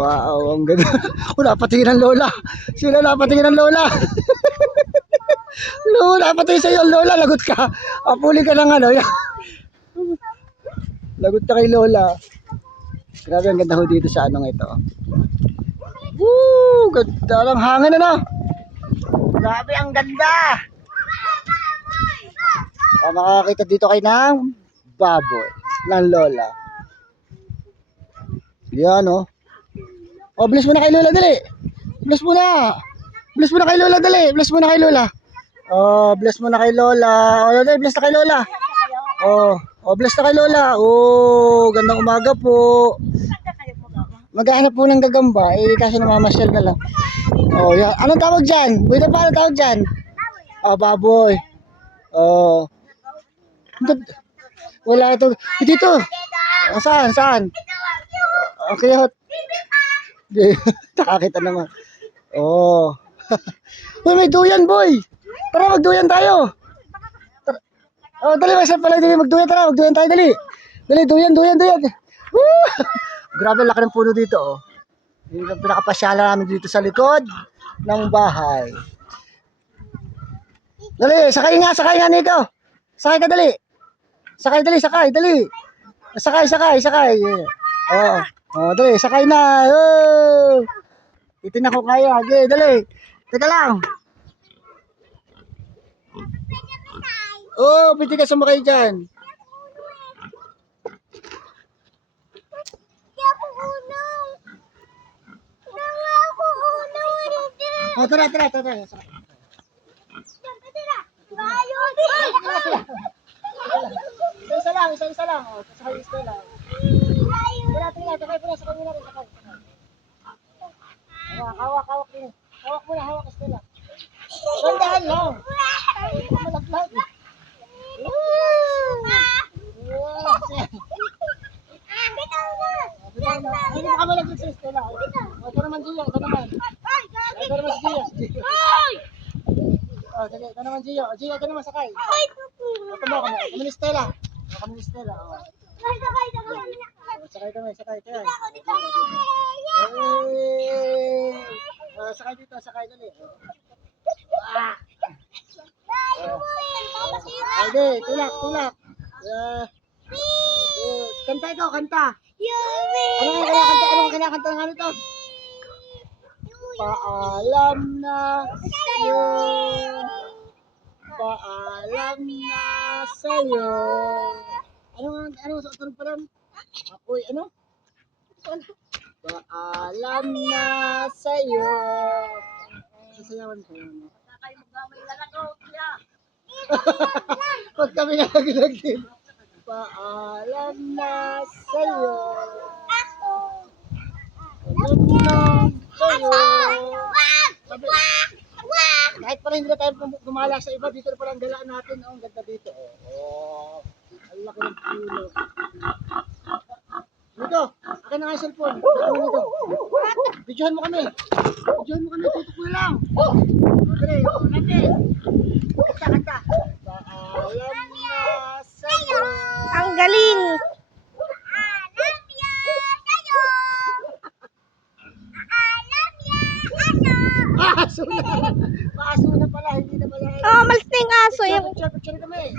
Wow, ang ganda. Napatingin ng lola. Sino napatingin ng lola? Lola, napatingin sa'yo lola. Lagot ka. Apuli ka ng ano. Lagot ka kay lola. Grabe, ang ganda ho dito sa anong ito. Woo! Ganda ng hangin ano. Grabe, ang ganda. Makakakita dito kayo ng baboy ng lola. Yan oh. Oh, bless mo na kay lola, dali. Bless mo na. Bless mo na kay lola, dali. Bless mo na kay lola. Oh, bless mo na kay lola. Oh, dali, bless na kay lola. Oh, bless na kay lola. Oh, gandang umaga po. Maghahanap po ng gagamba. Eh, kasi namamasyal na lang. Oh, yan. Anong tawag dyan? Buhay pa, anong tawag dyan? Oh, baboy. Oh. Wala ito. Dito. Saan? Saan? Okay, hot. Nakakita naman. Oh. Uy, may duyan, boy. Tara, magduyan tayo. Oh, dali, masarap pala. Dali, magduyan. Tara, magduyan tayo, dali. Dali, duyan. Woo! Grabe, laki ng puno dito, oh. Yung pinakapasyalan namin dito sa likod ng bahay. Dali, sakay nga, Nico. Sakay ka, dali. Sakay, dali. Sakay. Oh, dali, sakay na. Oh! Ito na ko kaya. Okay, dali. Teka lang. Oh, pwede ka sumakay dyan. Oh, tara. Isa lang. Oh, sakay Stella. Tara, sakay po na, sakay mo na rin, sakay. Hawak din. Hawak Stella. Bandahan lang. Malaglag. Hindi mo ka malaglag sa Stella. Ito naman Gio, ito naman Gio. Gio, ito naman sakay. Ito mo kami ni Stella. Sakay kami. Sakay dito, dali. Okay, tulak. Kanta ikaw, kanta. Ano kinakanta ng ano ito? Paalam na sa'yo. Ano sa tunog pa lang? Ako'y ano? Paalam na sa'yo. Sasayawan ko yan. Pag kami naglag din. Paalam na sa'yo. Kahit pala hindi na tayo gumala sa iba, dito na pala ang galaan natin. Oh, ang ganda dito. Oh, ang laki ng puno. Dito, akin na nga yung cellphone. Videohan mo kami. Tutok mo lang. Okay, natin. Kanta. Paalam na sa'yo. Ang galing! Maaso na pala, hindi na pala. Oh, malis na yung aso. Picture kami.